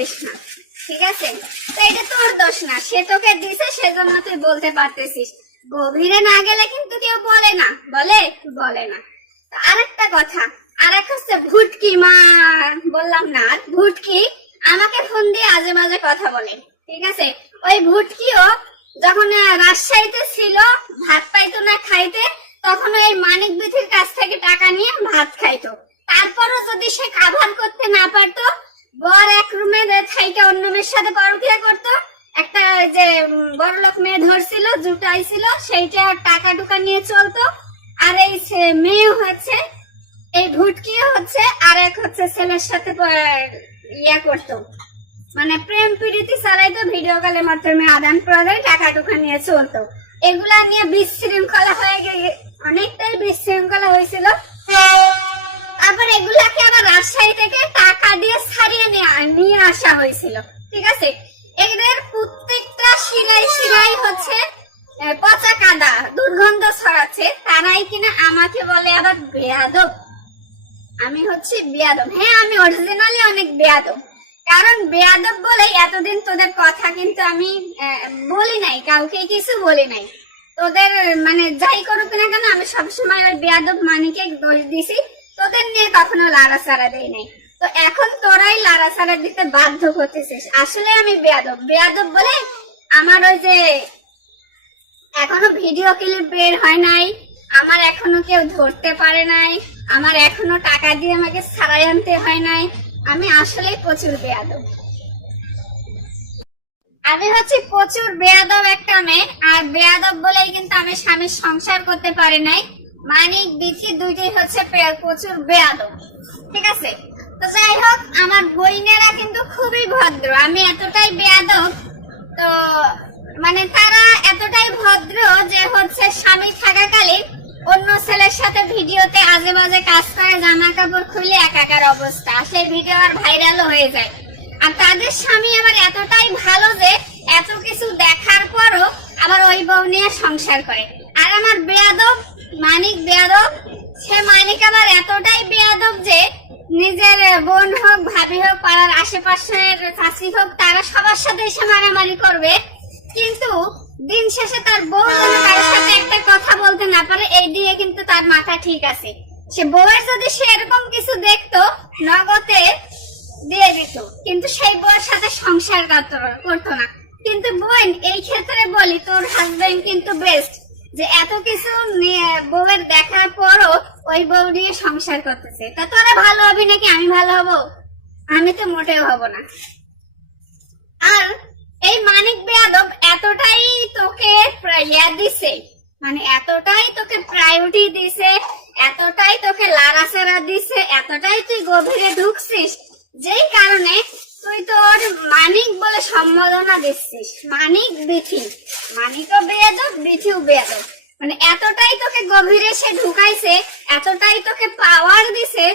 করিস না, ঠিক আছে? তো এটা তোর দোষ না, সে তোকে দিছে সেজন্য তুই বলতে পারতেছিস। গভীরে না গেলে কিন্তু কেউ বলে না, বলে না। আরেকটা কথা, আরেক হচ্ছে ভুটকি মা, বললাম না, আর ভুটকি আমাকে ফোন দিয়ে আজে বাজে কথা বলে, ঠিক আছে? ওই ভুটকিও যখন রাজশাহীতে ছিল, ভাত পাইতো না খাইতে, তখন ওই মানিক বিথির কাছ থেকে টাকা নিয়ে ভাত খাইতো। তারপরও যদি সে কাভার করতে না পারতো, বর এক রুমে থাইকে অন্য মেয়ের সাথে পরকিয়া করতো, একটা যে বড়লোক মেয়ে ধরছিল, জুটাইছিল, সেইটা টাকা টুকা নিয়ে চলতো। আর এই মেয়ে হচ্ছে, এই ভুটকিও হচ্ছে আর এক হচ্ছে ছেলের সাথে ইয়া করতো, মানে প্রেম প্রীতি চালাইতো, ভিডিও কলের মাধ্যমে আদান প্রদান টাকা টুকা নিয়ে চলতো। এগুলা নিয়ে বিশৃঙ্খলা হয়ে গিয়ে অনেকটাই বিশৃঙ্খলা হয়েছিল। তারপর এগুলাকে আবার রাজশাহী থেকে টাকা দিয়ে ছাড়িয়ে নিয়ে আসা হয়েছিল, ঠিক আছে? এদের প্রত্যেকটা শিরাই হচ্ছে পচা কাদা, দুর্গন্ধ ছড়াচ্ছে। তারাই কিনা আমাকে বলে আবার বেয়াদব। আমি হচ্ছে বেয়াদব, হ্যাঁ আমি অরিজিনালি অনেক বেয়াদব। কারণ বেয়াদব বলে এতদিন তোদের কথা কিন্তু আমি বলি নাই, কাউকে কিছু বলি নাই। তোদের মানে যাই করুক না কেন, আমি সবসময় ওই বেয়াদব মানিকে দোষ দিছি, তোদের নিয়ে কখনো লাড়াচাড়া দেই নাই। তো এখন তোরাই লাড়াচাড়া দিতে বাধ্য করতেছিস। আসলে আমি বেয়াদব বলে আমার ওই যে এখনো ভিডিও ক্লিপ বের হয় নাই, আমার এখনো কেউ ধরতে পারে নাই, আমার এখনো টাকা দিয়ে আমাকে ছাড়াই আনতে হয় নাই। আমি আসলে প্রচুর বেয়াদব, আমি হচ্ছে প্রচুর বেয়াদব একটা মেয়ে। আর বেয়াদব বলেই কিন্তু আমি স্বামীর সংসার করতে পারি নাই। মানিক বিথি দুইটাই হচ্ছে প্রচুর বেয়াদব, ঠিক আছে? তো যাই হোক, আমার বোনেরা কিন্তু খুবই ভদ্র, আমি এতটাই বেয়াদব। তো মানে তারা এতটাই ভদ্র যে হচ্ছে স্বামী থাকাকালীন অন্য ছেলের সাথে ভিডিওতে আজে বাজে কাজ করে, জামা কাপড় খুলে একাকার অবস্থা, সেই ভিডিও আর ভাইরালও হয়ে যায়। আর তাদের স্বামী আবার এতটাই ভালো যে এত কিছু দেখার পরও আবার ওই বউ নিয়ে সংসার করে। আর আমার বেয়াদব মানিক বেয়াদব, সে মানিক আবার এতটাই বেয়াদব যে নিজের বোন হোক, ভাবি হোক, পাড়ার আশেপাশের চাষি হোক, তারা সবার সাথে এসে মারামারি করবে, কিন্তু দিন শেষে তার বউ যেন কারোর সাথে একটা কথা বলতে না পারে, এই দিয়ে কিন্তু তার মাথা ঠিক আছে। সে বউয়ের যদি সে এরকম কিছু দেখতো, নগদে দিয়ে দিত, কিন্তু সেই বউয়ের সাথে সংসার করতো না। কিন্তু বোন, এই ক্ষেত্রে বলি, তোর হাজবেন্ড কিন্তু বেস্ট, যে এত কিছু বউয়ের দেখার পরও ওই বউ নিয়ে সংসার করতেছে। তা তোরা ভালো হবি নাকি আমি ভালো হব? আমি তো মোটেও হব না। আর এই মানিক বেয়াদব এতটাই তোকে দিছে, মানে এতটাই তোকে প্রায়োরিটি দিছে, এতটাই তোকে লাড়াচাড়া দিছে, এতটাই তুই গভীরে ঢুকছিস, যেই কারণে তুই তোর মানিক বলে সম্বোধনা দিচ্ছিস। মানিক বিথি, মানিকও বেয়াদব, বিথিও বেয়াদব। মানে এতটাই তোকে গভীরে সে ঢুকাইছে, এতটাই তোকে পাওয়ার দিছে